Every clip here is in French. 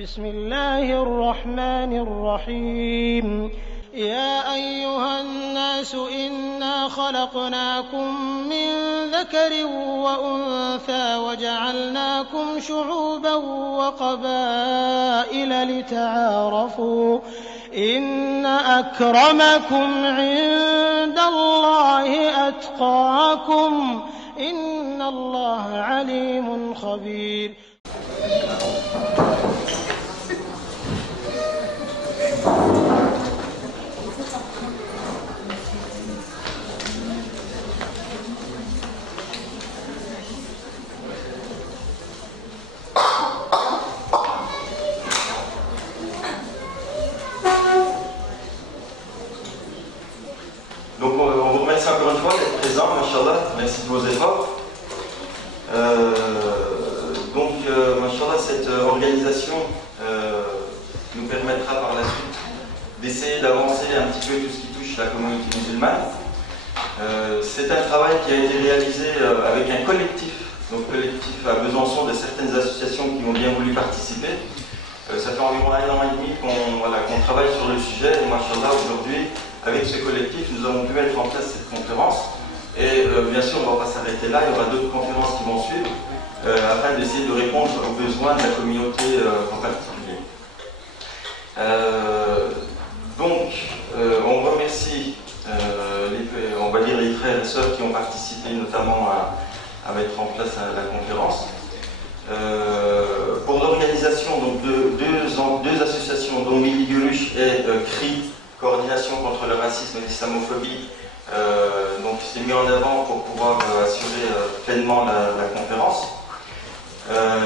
بسم الله الرحمن الرحيم يا أيها الناس إنا خلقناكم من ذكر وأنثى وجعلناكم شعوبا وقبائل لتعارفوا إن أكرمكم عند الله أتقاكم إن الله عليم خبير. Donc on vous remercie encore une fois d'être présent, Machallah, merci de vos efforts. Machallah, cette organisation nous permettra par la suite d'essayer d'avancer un petit peu tout ce qui touche la communauté musulmane. C'est un travail qui a été réalisé avec un collectif, donc collectif à Besançon de certaines associations qui ont bien voulu participer. Ça fait environ 1 an et demi qu'on travaille sur le sujet et Machallah, aujourd'hui, avec ce collectif, nous avons pu mettre en place cette conférence. Et bien sûr, on ne va pas s'arrêter là, il y aura d'autres conférences qui vont suivre afin d'essayer de répondre aux besoins de la communauté en particulier. On remercie les frères et sœurs qui ont participé notamment à mettre en place la conférence. Pour l'organisation de deux associations, dont Mili Gurush et CRI, Coordination contre le racisme et l'islamophobie, donc c'est mis en avant pour pouvoir assurer pleinement la conférence.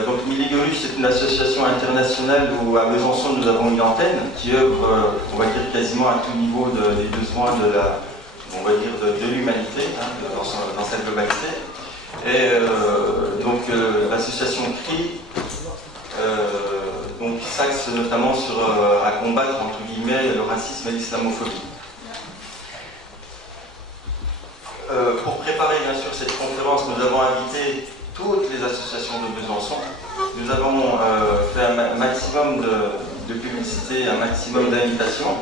Donc Mili Gurush, c'est une association internationale où à Besançon nous avons une antenne qui œuvre, on va dire, quasiment à tout niveau des besoins de l'humanité, dans sa globalité. Et l'association CRI s'axe notamment sur à combattre entre guillemets le racisme et l'islamophobie. Pour préparer bien sûr cette conférence, nous avons invité toutes les associations de Besançon. Nous avons fait un maximum de publicité, un maximum d'invitations.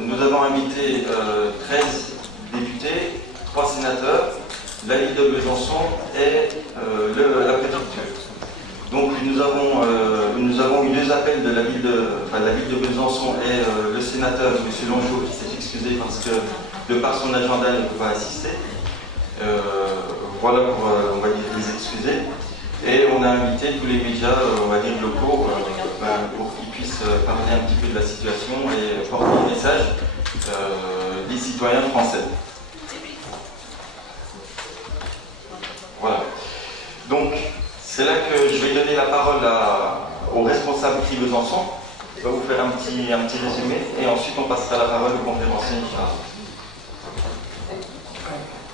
Nous avons invité 13 députés, 3 sénateurs, la ville de Besançon et la préfecture. Donc nous avons eu 2 appels de la ville de Besançon et le sénateur, M. Longeau, qui s'est excusé parce que de par son agenda il ne peut pas assister. Voilà pour on va dire les excuser. Et on a invité tous les médias on va dire locaux pour qu'ils puissent parler un petit peu de la situation et porter le message des citoyens français. Voilà. Donc, c'est là que je vais donner la parole au responsable CRI Besançon. Il va vous faire un petit résumé et ensuite on passera la parole au conférencier.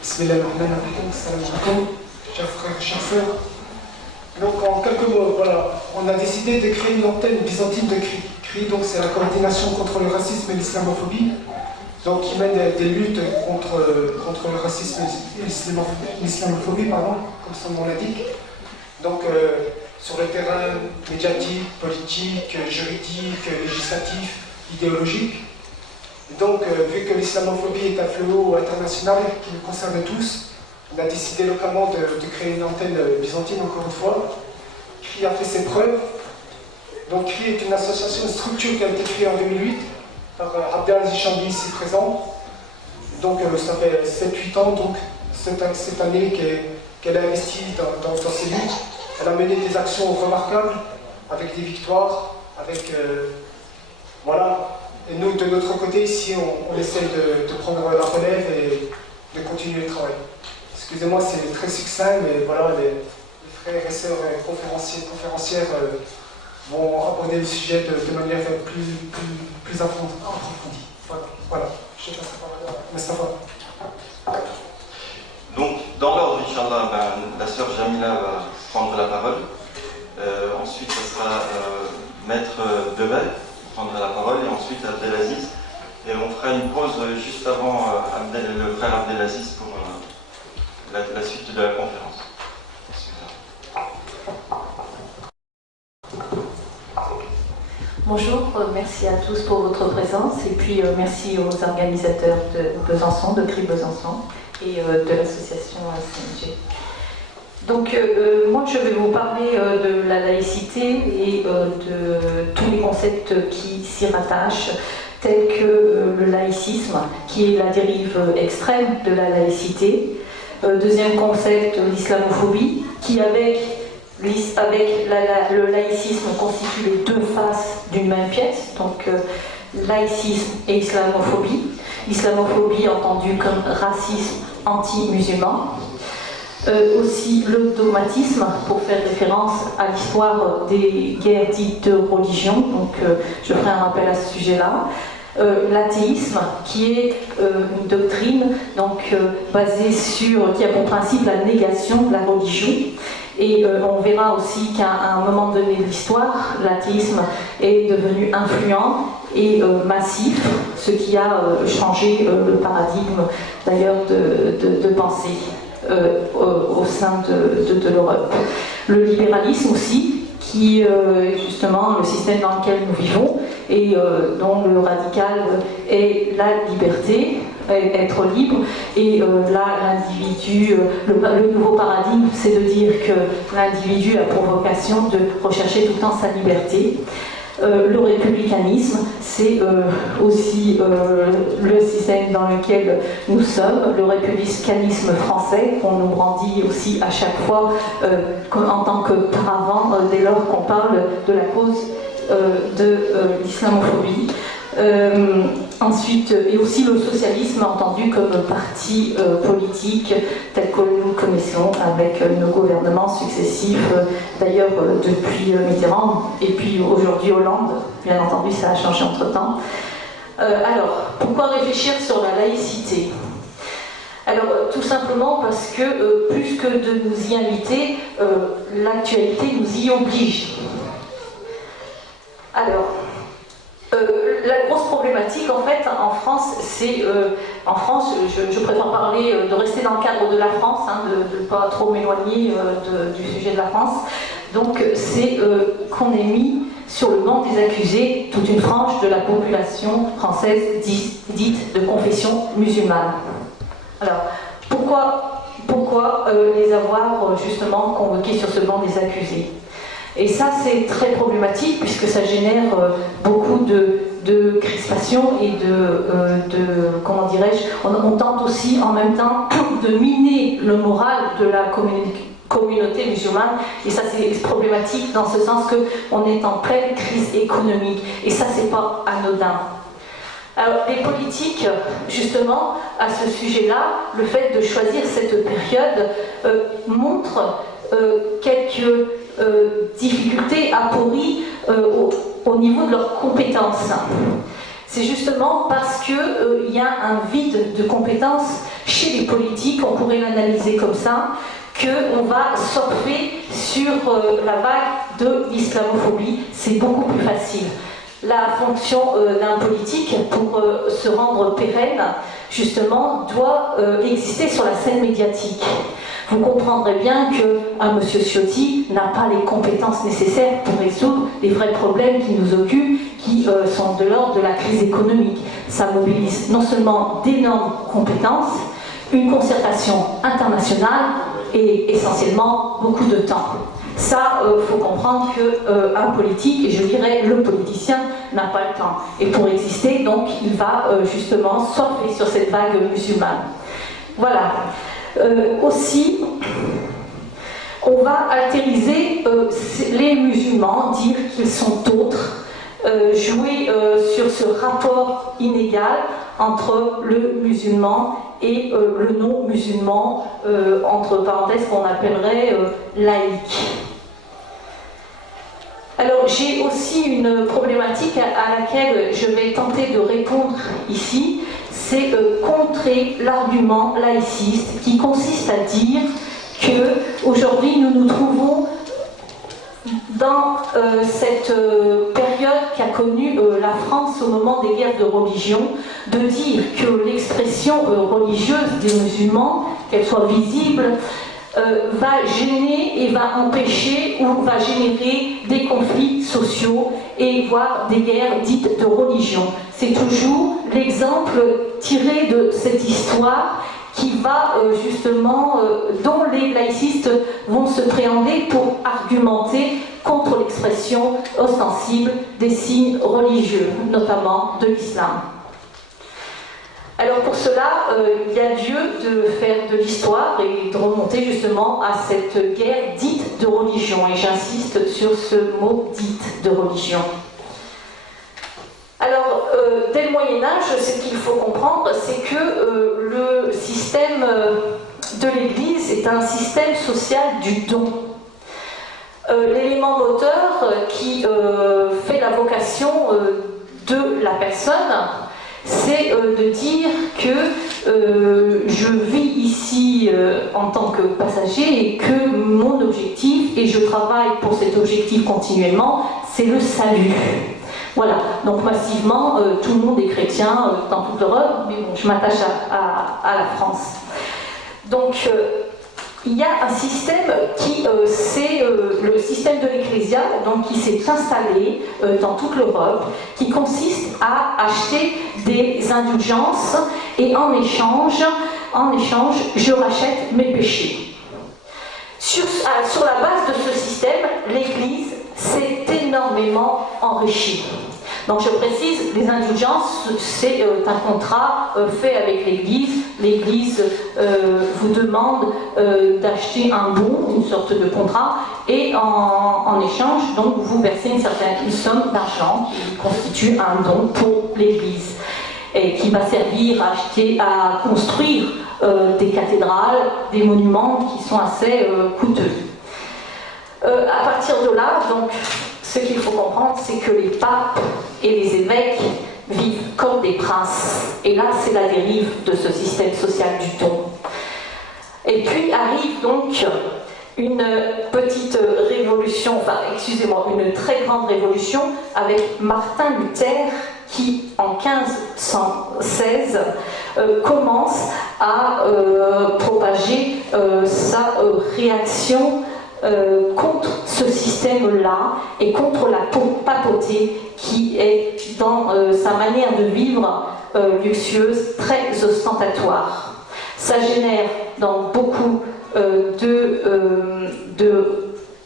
Bismillahirrahmanirrahim, salam alaikum, chers frères et chers sœurs. Donc en quelques mots, voilà, on a décidé de créer une antenne byzantine de CRI. CRI, donc c'est la coordination contre le racisme et l'islamophobie, donc qui mène des luttes contre le racisme et l'islamophobie, comme son nom l'indique. Donc sur le terrain médiatique, politique, juridique, législatif, idéologique. Donc, vu que l'islamophobie est un fléau international qui nous concerne tous, on a décidé localement de créer une antenne byzantine, encore une fois. CRI a fait ses preuves. Donc, CRI est une association, une structure qui a été créée en 2008 par Abdelaziz Chambi, ici présent. Donc, ça fait 7-8 ans, donc, cette année qu'elle a investi dans ces luttes. Elle a mené des actions remarquables, avec des victoires, voilà. Et nous, de notre côté, ici, on essaie de prendre la relève et de continuer le travail. Excusez-moi, c'est très succinct, mais voilà, les frères et sœurs conférencières vont aborder le sujet de manière plus approfondie. Voilà. Je passe la parole à Mustafa. Donc, dans l'ordre, Inch'Allah, la sœur Jamila va prendre la parole. Ensuite, ce sera Maître Devel prendra la parole et ensuite Abdelaziz. Et on fera une pause juste avant le frère Abdelaziz pour la suite de la conférence. Bonjour, merci à tous pour votre présence et puis merci aux organisateurs de Besançon, de CRI Besançon et de l'association CNG. Donc moi je vais vous parler de la laïcité et de tous les concepts qui s'y rattachent, tels que le laïcisme, qui est la dérive extrême de la laïcité. Deuxième concept, l'islamophobie, qui avec le laïcisme constitue les deux faces d'une même pièce, donc laïcisme et islamophobie. Islamophobie entendue comme racisme anti-musulman. Aussi le dogmatisme, pour faire référence à l'histoire des guerres dites de religion, donc je ferai un rappel à ce sujet-là. L'athéisme, qui est une doctrine donc, basée sur, qui a pour principe la négation de la religion. Et on verra aussi qu'à un moment donné de l'histoire, l'athéisme est devenu influent et massif, ce qui a changé le paradigme d'ailleurs de pensée au sein de l'Europe. Le libéralisme aussi, qui est justement le système dans lequel nous vivons et dont le radical est la liberté, être libre, et là l'individu, le nouveau paradigme, c'est de dire que l'individu a pour vocation de rechercher tout le temps sa liberté. Le républicanisme, c'est aussi le système dans lequel nous sommes, le républicanisme français, qu'on nous brandit aussi à chaque fois en tant que paravent dès lors qu'on parle de la cause de l'islamophobie. Ensuite, et aussi le socialisme entendu comme parti politique tel que nous connaissons avec nos gouvernements successifs, d'ailleurs depuis Mitterrand et puis aujourd'hui Hollande, bien entendu ça a changé entre-temps. Alors, pourquoi réfléchir sur la laïcité ? Alors, tout simplement parce que plus que de nous y inviter, l'actualité nous y oblige. Alors, la grosse problématique en fait en France, c'est en France, je préfère parler de rester dans le cadre de la France, hein, de ne pas trop m'éloigner du sujet de la France. Donc c'est qu'on ait mis sur le banc des accusés toute une frange de la population française dite de confession musulmane. Alors pourquoi les avoir justement convoqués sur ce banc des accusés ? Et ça, c'est très problématique puisque ça génère beaucoup de crispation et comment dirais-je, on tente aussi en même temps de miner le moral de la communauté musulmane, et ça c'est problématique dans ce sens qu'on est en pleine crise économique, et ça c'est pas anodin. Alors les politiques, justement, à ce sujet-là, le fait de choisir cette période montre quelques difficultés apories au niveau de leurs compétences. C'est justement parce qu'il y a un vide de compétences chez les politiques, on pourrait l'analyser comme ça, qu'on va surfer sur la vague de l'islamophobie. C'est beaucoup plus facile. La fonction d'un politique, pour se rendre pérenne, justement, doit exister sur la scène médiatique. Vous comprendrez bien qu'un monsieur Ciotti n'a pas les compétences nécessaires pour résoudre les vrais problèmes qui nous occupent, qui sont de l'ordre de la crise économique. Ça mobilise non seulement d'énormes compétences, une concertation internationale et essentiellement beaucoup de temps. Ça, faut comprendre qu'un politique, et je dirais le politicien, n'a pas le temps. Et pour exister, donc, il va justement surfer sur cette vague musulmane. Voilà. Aussi, on va altériser les musulmans, dire qu'ils sont autres, jouer sur ce rapport inégal entre le musulman et le non-musulman, entre parenthèses qu'on appellerait laïque. Alors j'ai aussi une problématique à laquelle je vais tenter de répondre ici, c'est contrer l'argument laïciste qui consiste à dire qu'aujourd'hui nous nous trouvons dans cette période qu'a connue la France au moment des guerres de religion, de dire que l'expression religieuse des musulmans, qu'elle soit visible, va gêner et va empêcher ou va générer des conflits sociaux et voire des guerres dites de religion. C'est toujours l'exemple tiré de cette histoire qui va justement, dont les laïcistes vont se préhender pour argumenter contre l'expression ostensible des signes religieux, notamment de l'islam. Alors pour cela, il y a lieu de faire de l'histoire et de remonter justement à cette guerre dite de religion. Et j'insiste sur ce mot « dite » de religion. Alors, dès le Moyen-Âge, ce qu'il faut comprendre, c'est que le système de l'Église est un système social du don. L'élément moteur qui fait la vocation de la personne, c'est de dire que je vis ici en tant que passager et que mon objectif, et je travaille pour cet objectif continuellement, c'est le salut. Voilà, donc massivement, tout le monde est chrétien dans toute l'Europe, mais bon, je m'attache à la France. Donc, il y a un système qui, c'est le système de l'Ecclésia, donc qui s'est installé dans toute l'Europe, qui consiste à acheter des indulgences et en échange, je rachète mes péchés. Sur la base de ce système, l'Église s'est énormément enrichie. Donc je précise, les indulgences, c'est un contrat fait avec l'Église. L'Église vous demande d'acheter un bon, une sorte de contrat, et en échange, donc, vous versez une somme d'argent qui constitue un don pour l'Église et qui va servir à construire des cathédrales, des monuments qui sont assez coûteux. À partir de là, donc, ce qu'il faut comprendre, c'est que les papes et les évêques vivent comme des princes. Et là, c'est la dérive de ce système social du don. Et puis arrive donc une petite révolution, une très grande révolution avec Martin Luther qui, en 1516, commence à propager sa réaction contre ce système-là et contre la papauté qui est dans sa manière de vivre luxueuse, très ostentatoire. Ça génère dans beaucoup de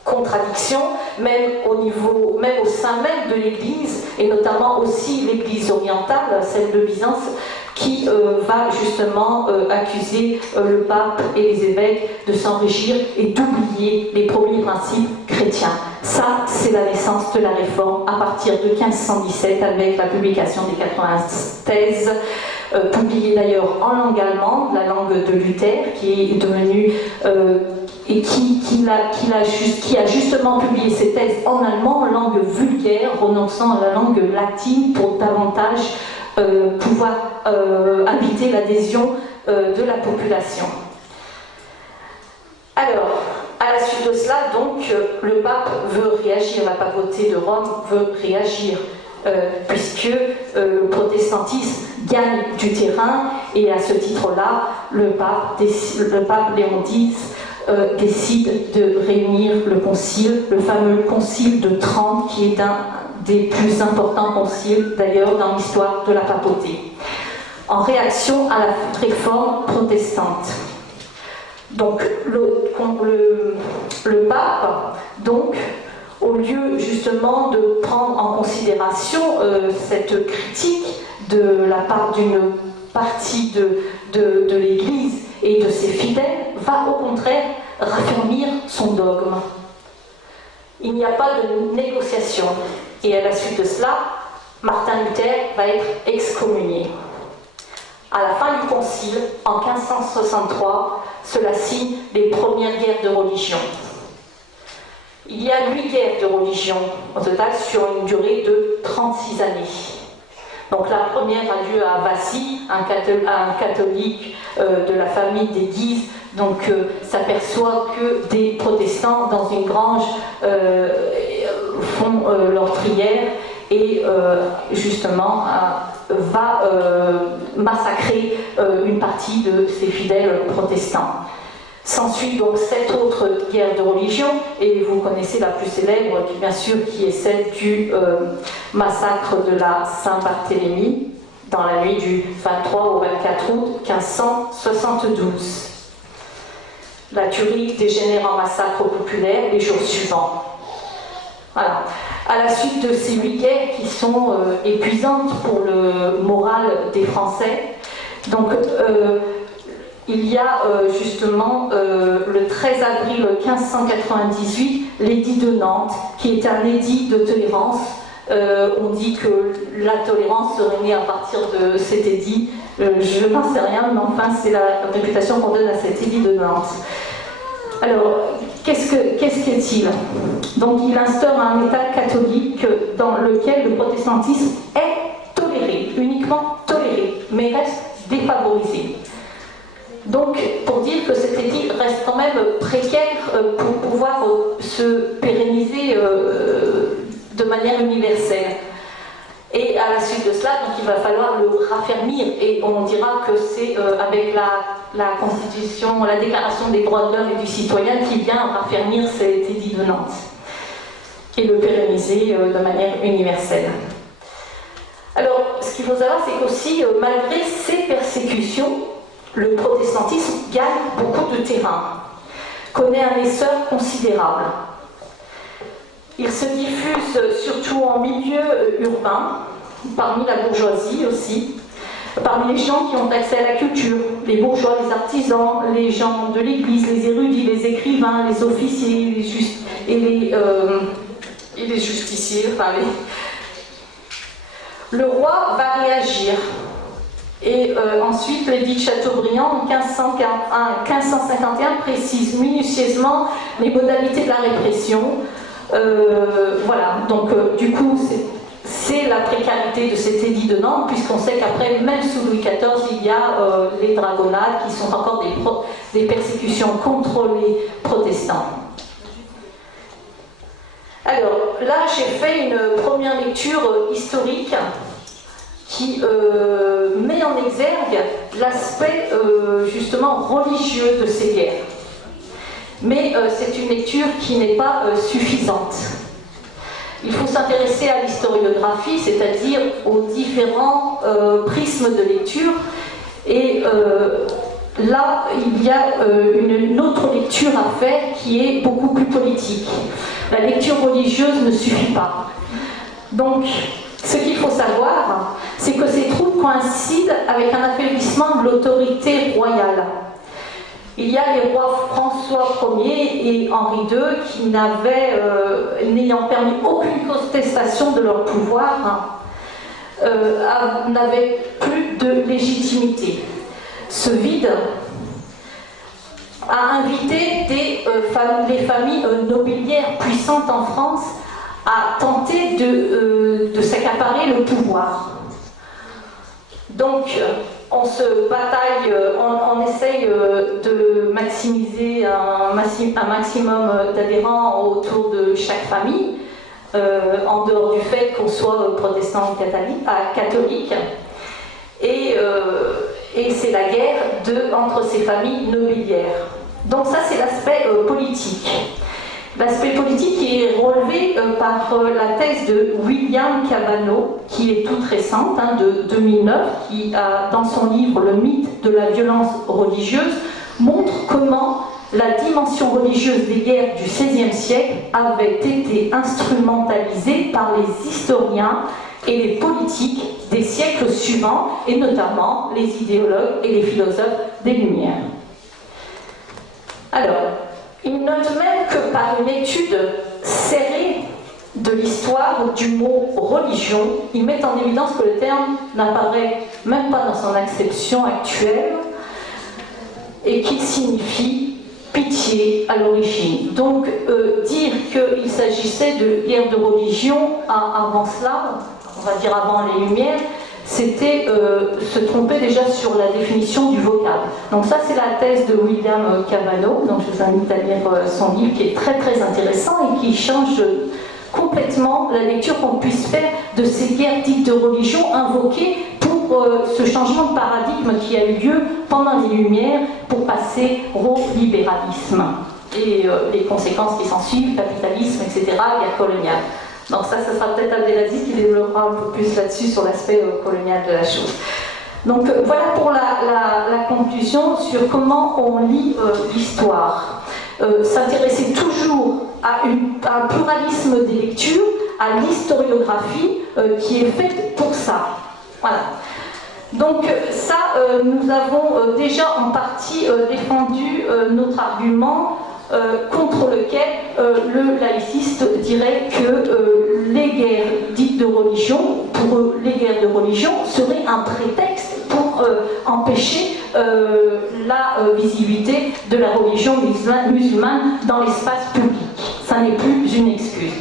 contradictions, même au sein même de l'Église, et notamment aussi l'Église orientale, celle de Byzance, qui va justement accuser le pape et les évêques de s'enrichir et d'oublier les premiers principes chrétiens. Ça, c'est la naissance de la réforme à partir de 1517 avec la publication des 80 thèses, publiées d'ailleurs en langue allemande, la langue de Luther, qui est devenue et qui a justement publié ses thèses en allemand, en langue vulgaire, renonçant à la langue latine pour davantage pouvoir inviter l'adhésion de la population. Alors, à la suite de cela, donc, le pape veut réagir, la papauté de Rome veut réagir, puisque le protestantisme gagne du terrain, et à ce titre-là, le pape Léon X décide de réunir le concile, le fameux concile de Trente, qui est un des plus importants conciles d'ailleurs dans l'histoire de la papauté, en réaction à la réforme protestante. Donc le pape, donc, au lieu justement de prendre en considération cette critique de la part d'une partie de l'Église et de ses fidèles, va au contraire raffermir son dogme. Il n'y a pas de négociation. Et à la suite de cela, Martin Luther va être excommunié. À la fin du concile, en 1563, cela signe les premières guerres de religion. Il y a 8 guerres de religion au total sur une durée de 36 années. Donc la première a lieu à Vassy, un catholique de la famille des Guises, donc s'aperçoit que des protestants dans une grange font leur prière et justement va massacrer une partie de ses fidèles protestants. S'ensuit donc 7 autres guerres de religion, et vous connaissez la plus célèbre, bien sûr, qui est celle du massacre de la Saint-Barthélemy, dans la nuit du 23 au 24 août 1572. La tuerie dégénère en massacre populaire les jours suivants. Voilà. À la suite de ces 8 guerres qui sont épuisantes pour le moral des Français, donc il y a justement le 13 avril 1598 l'édit de Nantes, qui est un édit de tolérance. On dit que la tolérance serait née à partir de cet édit. Je n'en sais rien, mais enfin c'est la réputation qu'on donne à cet édit de Nantes. Alors, qu'est-ce qu'est-il? Donc il instaure un État catholique dans lequel le protestantisme est toléré, uniquement toléré, mais reste défavorisé. Donc, pour dire que cet édit reste quand même précaire pour pouvoir se pérenniser de manière universelle. Et à la suite de cela, donc, il va falloir le raffermir, et on dira que c'est avec la Constitution, la Déclaration des droits de l'homme et du citoyen qui vient raffermir cet édit de Nantes et le pérenniser de manière universelle. Alors, ce qu'il faut savoir, c'est qu'aussi, malgré ces persécutions, le protestantisme gagne beaucoup de terrain, connaît un essor considérable. Il se diffuse surtout en milieu urbain, parmi la bourgeoisie aussi, parmi les gens qui ont accès à la culture, les bourgeois, les artisans, les gens de l'église, les érudits, les écrivains, les officiers et les justiciers. Enfin, Le roi va réagir. Et ensuite, l'édit de Chateaubriand, en 1551, précise minutieusement les modalités de la répression. Voilà, donc du coup, c'est la précarité de cet édit de Nantes, puisqu'on sait qu'après, même sous Louis XIV, il y a les dragonnades qui sont encore des persécutions contre les protestants. Alors, là, j'ai fait une première lecture historique qui met en exergue l'aspect justement religieux de ces guerres. Mais c'est une lecture qui n'est pas suffisante. Il faut s'intéresser à l'historiographie, c'est-à-dire aux différents prismes de lecture. Et là, il y a une autre lecture à faire qui est beaucoup plus politique. La lecture religieuse ne suffit pas. Donc, ce qu'il faut savoir, c'est que ces troupes coïncident avec un affaiblissement de l'autorité royale. Il y a les rois François Ier et Henri II qui n'ayant permis aucune contestation de leur pouvoir, n'avaient plus de légitimité. Ce vide a invité les familles nobiliaires puissantes en France à tenter de s'accaparer le pouvoir. Donc, on se bataille, on essaye de maximiser un maximum d'adhérents autour de chaque famille, en dehors du fait qu'on soit protestant ou catholique. Et c'est la guerre entre ces familles nobiliaires. Donc ça, c'est l'aspect politique. L'aspect politique est relevé par la thèse de William Cavanaugh, qui est toute récente, de 2009, qui, dans son livre « Le mythe de la violence religieuse », montre comment la dimension religieuse des guerres du XVIe siècle avait été instrumentalisée par les historiens et les politiques des siècles suivants, et notamment les idéologues et les philosophes des Lumières. Alors, il note même que par une étude serrée de l'histoire du mot religion, il met en évidence que le terme n'apparaît même pas dans son acception actuelle et qu'il signifie pitié à l'origine. Donc, dire qu'il s'agissait de guerre de religion avant cela, on va dire avant les Lumières, c'était se tromper déjà sur la définition du vocable. Donc ça, c'est la thèse de William Cavanaugh. Donc je vous invite à lire son livre qui est très très intéressant et qui change complètement la lecture qu'on puisse faire de ces guerres dites de religion invoquées pour pour ce changement de paradigme qui a eu lieu pendant les Lumières pour passer au libéralisme et les conséquences qui s'en suivent, capitalisme, etc., guerre coloniale. Donc ça sera peut-être Abdelaziz qui développera un peu plus là-dessus sur l'aspect colonial de la chose. Donc voilà pour la conclusion sur comment on lit l'histoire. S'intéresser toujours à un pluralisme des lectures, à l'historiographie qui est faite pour ça. Voilà. Donc ça, nous avons déjà en partie défendu notre argument contre lequel le laïciste dirait que les guerres dites de religion, pour eux, les guerres de religion seraient un prétexte pour empêcher la visibilité de la religion musulmane dans l'espace public. Ça n'est plus une excuse.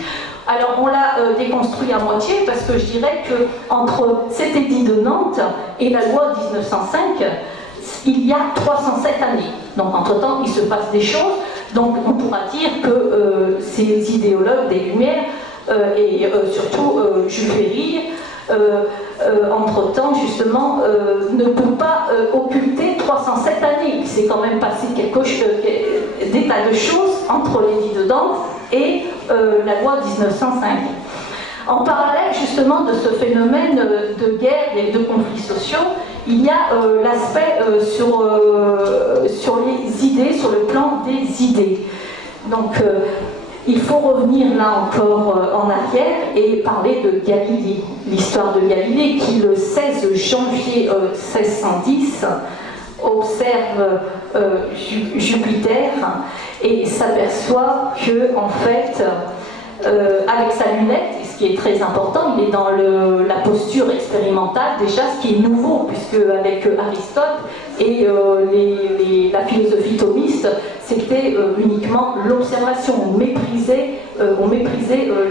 Alors on l'a déconstruit à moitié parce que je dirais que entre cet édit de Nantes et la loi de 1905, il y a 307 années. Donc entre-temps, il se passe des choses. Donc on pourra dire que ces idéologues des Lumières et surtout Jules Ferry, entre-temps justement, ne peut pas occulter 307 années. Il s'est quand même passé des tas de choses entre l'édit de Nantes et la loi 1905. En parallèle justement de ce phénomène de guerre et de conflits sociaux, il y a l'aspect sur les idées, sur le plan des idées. Donc il faut revenir là encore en arrière et parler de Galilée, l'histoire de Galilée qui le 16 janvier 1610 observe Jupiter et s'aperçoit que en fait avec sa lunette, ce qui est très important, il est dans la posture expérimentale déjà, ce qui est nouveau puisque avec Aristote et la philosophie thomiste, c'était uniquement l'observation. On méprisait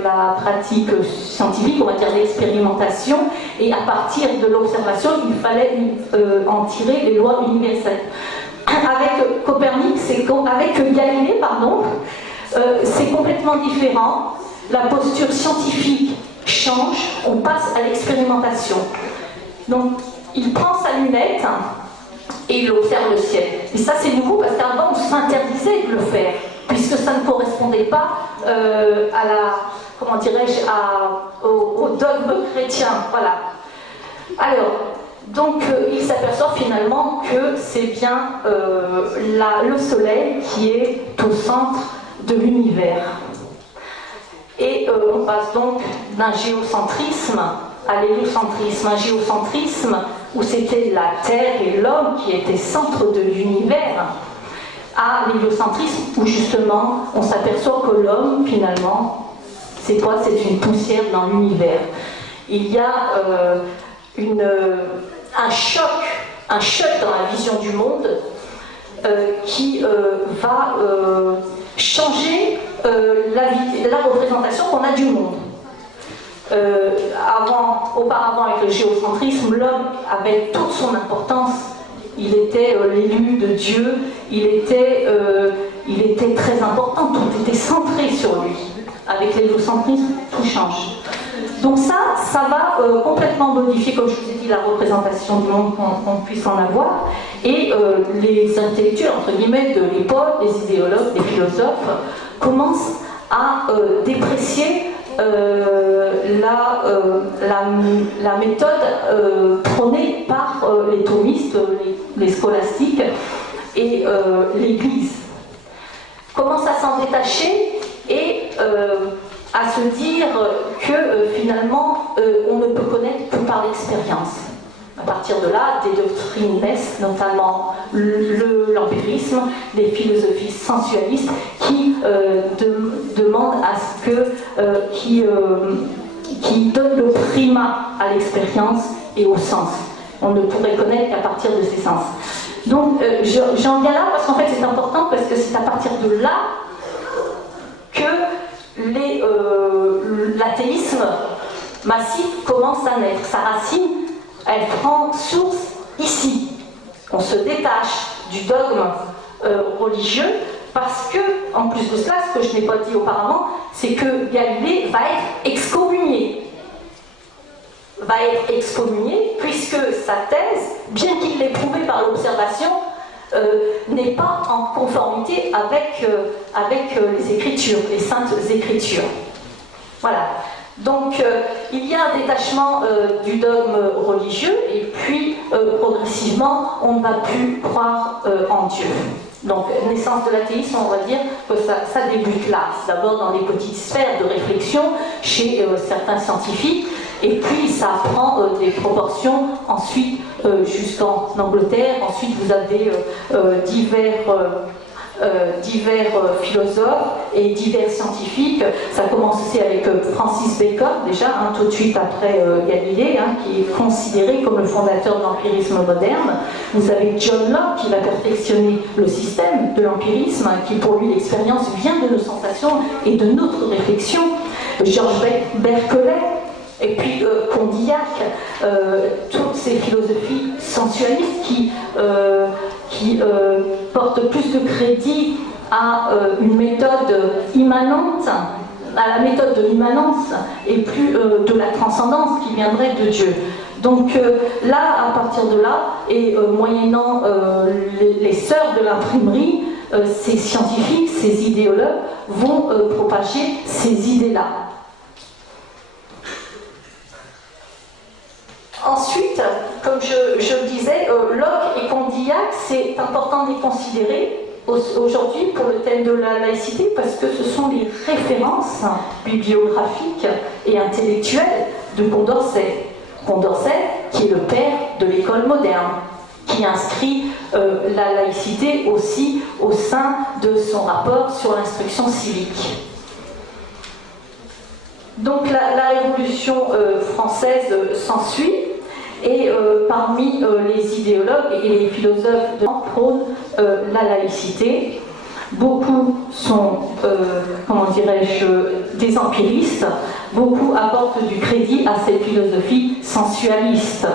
la pratique scientifique, on va dire l'expérimentation, et à partir de l'observation, il fallait en tirer les lois universelles. Avec Copernic, avec Galilée, pardon, c'est complètement différent. La posture scientifique change, on passe à l'expérimentation. Donc, il prend sa lunette et il observe le ciel. Et ça, c'est nouveau parce qu'avant, on s'interdisait de le faire, puisque ça ne correspondait pas à la, comment dirais-je, au dogme chrétien. Voilà. Alors, donc, il s'aperçoit finalement que c'est bien le soleil qui est au centre de l'univers. Et on passe donc d'un géocentrisme à l'héliocentrisme. Un géocentrisme où c'était la Terre et l'homme qui étaient centre de l'univers, à l'héliocentrisme où justement on s'aperçoit que l'homme finalement, c'est quoi? C'est une poussière dans l'univers. Il y a un choc dans la vision du monde qui va changer la représentation qu'on a du monde. Auparavant, avec le géocentrisme, l'homme avait toute son importance. Il était l'élu de Dieu, il était très important, tout était centré sur lui. Avec l'héliocentrisme, tout change. Donc ça va complètement modifier, comme je vous ai dit, la représentation du monde qu'on puisse en avoir. Et les intellectuels, entre guillemets, de l'époque, les idéologues, les philosophes, commencent à déprécier la méthode prônée par les thomistes, les scolastiques et l'Église. Commencent à s'en détacher et à se dire que finalement on ne peut connaître que par l'expérience. À partir de là, des doctrines naissent, notamment l'empirisme, les philosophies sensualistes qui demandent à ce que qui donnent le primat à l'expérience et au sens. On ne pourrait connaître qu'à partir de ces sens. Donc j'en viens là parce qu'en fait c'est important, parce que c'est à partir de là que l'athéisme massif commence à naître. Sa racine, elle prend source ici. On se détache du dogme religieux parce que, en plus de cela, ce que je n'ai pas dit auparavant, c'est que Galilée va être excommunié. va être excommunié puisque sa thèse, bien qu'il l'ait prouvée par l'observation, n'est pas en conformité avec les Écritures, les Saintes Écritures. Voilà. Donc il y a un détachement du dogme religieux et puis progressivement on ne va plus croire en Dieu. Donc naissance de l'athéisme, on va dire que ça débute là, d'abord dans les petites sphères de réflexion chez certains scientifiques et puis ça prend des proportions ensuite jusqu'en Angleterre. Ensuite vous avez divers philosophes et divers scientifiques. Ça commence aussi avec Francis Bacon, déjà, tout de suite après Galilée, qui est considéré comme le fondateur de l'empirisme moderne. Vous avez John Locke qui va perfectionner le système de l'empirisme, qui pour lui l'expérience vient de nos sensations et de notre réflexion. Georges Berkeley, et puis Condillac, toutes ces philosophies sensualistes qui portent plus de crédit à une méthode immanente, à la méthode de l'immanence et plus de la transcendance qui viendrait de Dieu. Donc là, à partir de là, et moyennant les sœurs de l'imprimerie, ces scientifiques, ces idéologues vont propager ces idées-là. Ensuite, comme je le disais, Locke et Condillac, c'est important de les considérer aujourd'hui pour le thème de la laïcité parce que ce sont les références bibliographiques et intellectuelles de Condorcet. Condorcet, qui est le père de l'école moderne, qui inscrit la laïcité aussi au sein de son rapport sur l'instruction civique. Donc la Révolution française s'ensuit et parmi les idéologues et les philosophes prônent la laïcité. Beaucoup sont, comment dirais-je, des empiristes, beaucoup apportent du crédit à cette philosophie sensualiste.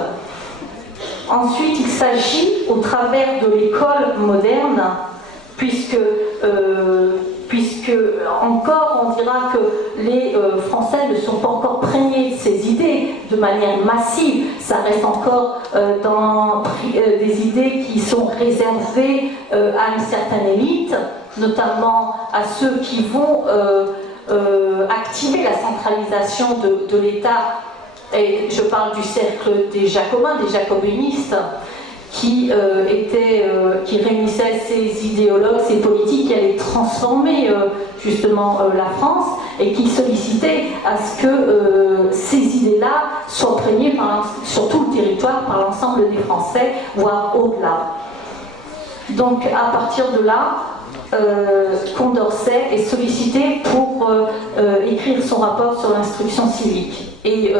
Ensuite, il s'agit, au travers de l'école moderne, puisque encore on dira que les Français ne sont pas encore prégnés de ces idées de manière massive, ça reste encore dans des idées qui sont réservées à une certaine élite, notamment à ceux qui vont activer la centralisation de l'État. Et je parle du cercle des Jacobins, des jacobinistes, qui réunissaient ces idéologues, ces politiques qui allaient transformer justement la France et qui sollicitaient à ce que ces idées-là soient prégnées sur tout le territoire par l'ensemble des Français, voire au-delà. Donc à partir de là, Condorcet est sollicité pour écrire son rapport sur l'instruction civique. Et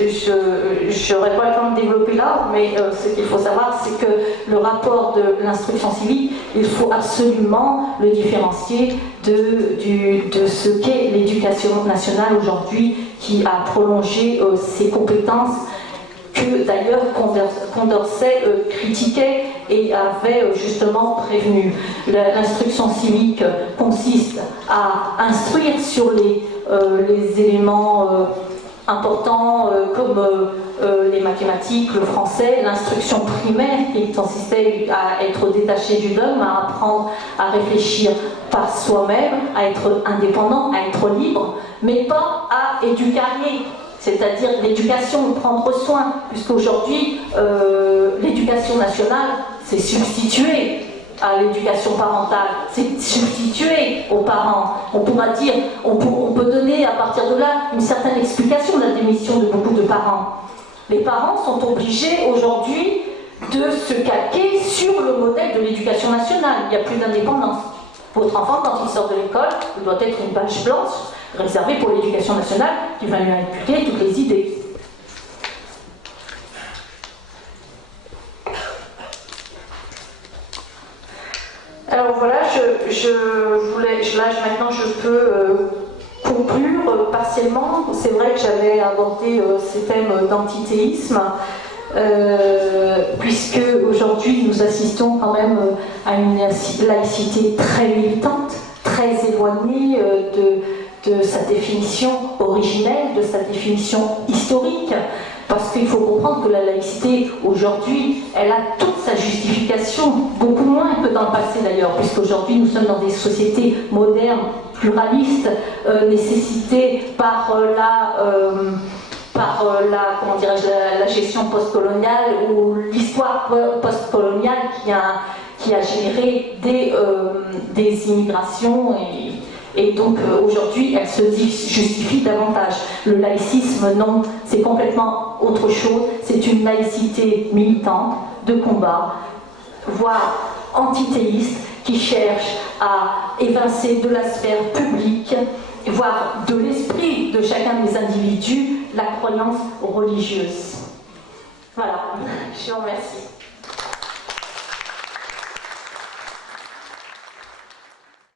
je n'aurai pas le temps de développer là, mais ce qu'il faut savoir, c'est que le rapport de l'instruction civique, il faut absolument le différencier de ce qu'est l'éducation nationale aujourd'hui, qui a prolongé ses compétences, que d'ailleurs Condorcet critiquait et avait justement prévenu. L'instruction civique consiste à instruire sur les éléments importants comme les mathématiques, le français, l'instruction primaire qui consistait à être détaché du dogme, à apprendre à réfléchir par soi-même, à être indépendant, à être libre, mais pas à éduquer. C'est-à-dire l'éducation, prendre soin, puisqu'aujourd'hui, l'éducation nationale, c'est substitué à l'éducation parentale, c'est substitué aux parents. On pourra dire, on peut donner à partir de là une certaine explication de la démission de beaucoup de parents. Les parents sont obligés aujourd'hui de se calquer sur le modèle de l'éducation nationale. Il n'y a plus d'indépendance. Votre enfant, quand il sort de l'école, il doit être une page blanche réservée pour l'éducation nationale qui va lui inculquer toutes les idées. Alors voilà, maintenant je peux conclure partiellement. C'est vrai que j'avais abordé ces thèmes d'antithéisme, puisque aujourd'hui nous assistons quand même à une laïcité très militante, très éloignée de sa définition originelle, de sa définition historique, parce qu'il faut comprendre que la laïcité, aujourd'hui, elle a toute sa justification, beaucoup moins que dans le passé d'ailleurs, puisqu'aujourd'hui nous sommes dans des sociétés modernes, pluralistes, nécessitées par comment dirais-je, la gestion postcoloniale ou l'histoire postcoloniale qui a généré des immigrations et donc aujourd'hui elle se justifie davantage. Le laïcisme, non, c'est complètement autre chose, c'est une laïcité militante, de combat, voire antithéiste, qui cherche à évincer de la sphère publique, voire de l'esprit de chacun des individus, la croyance religieuse. Voilà, je vous remercie.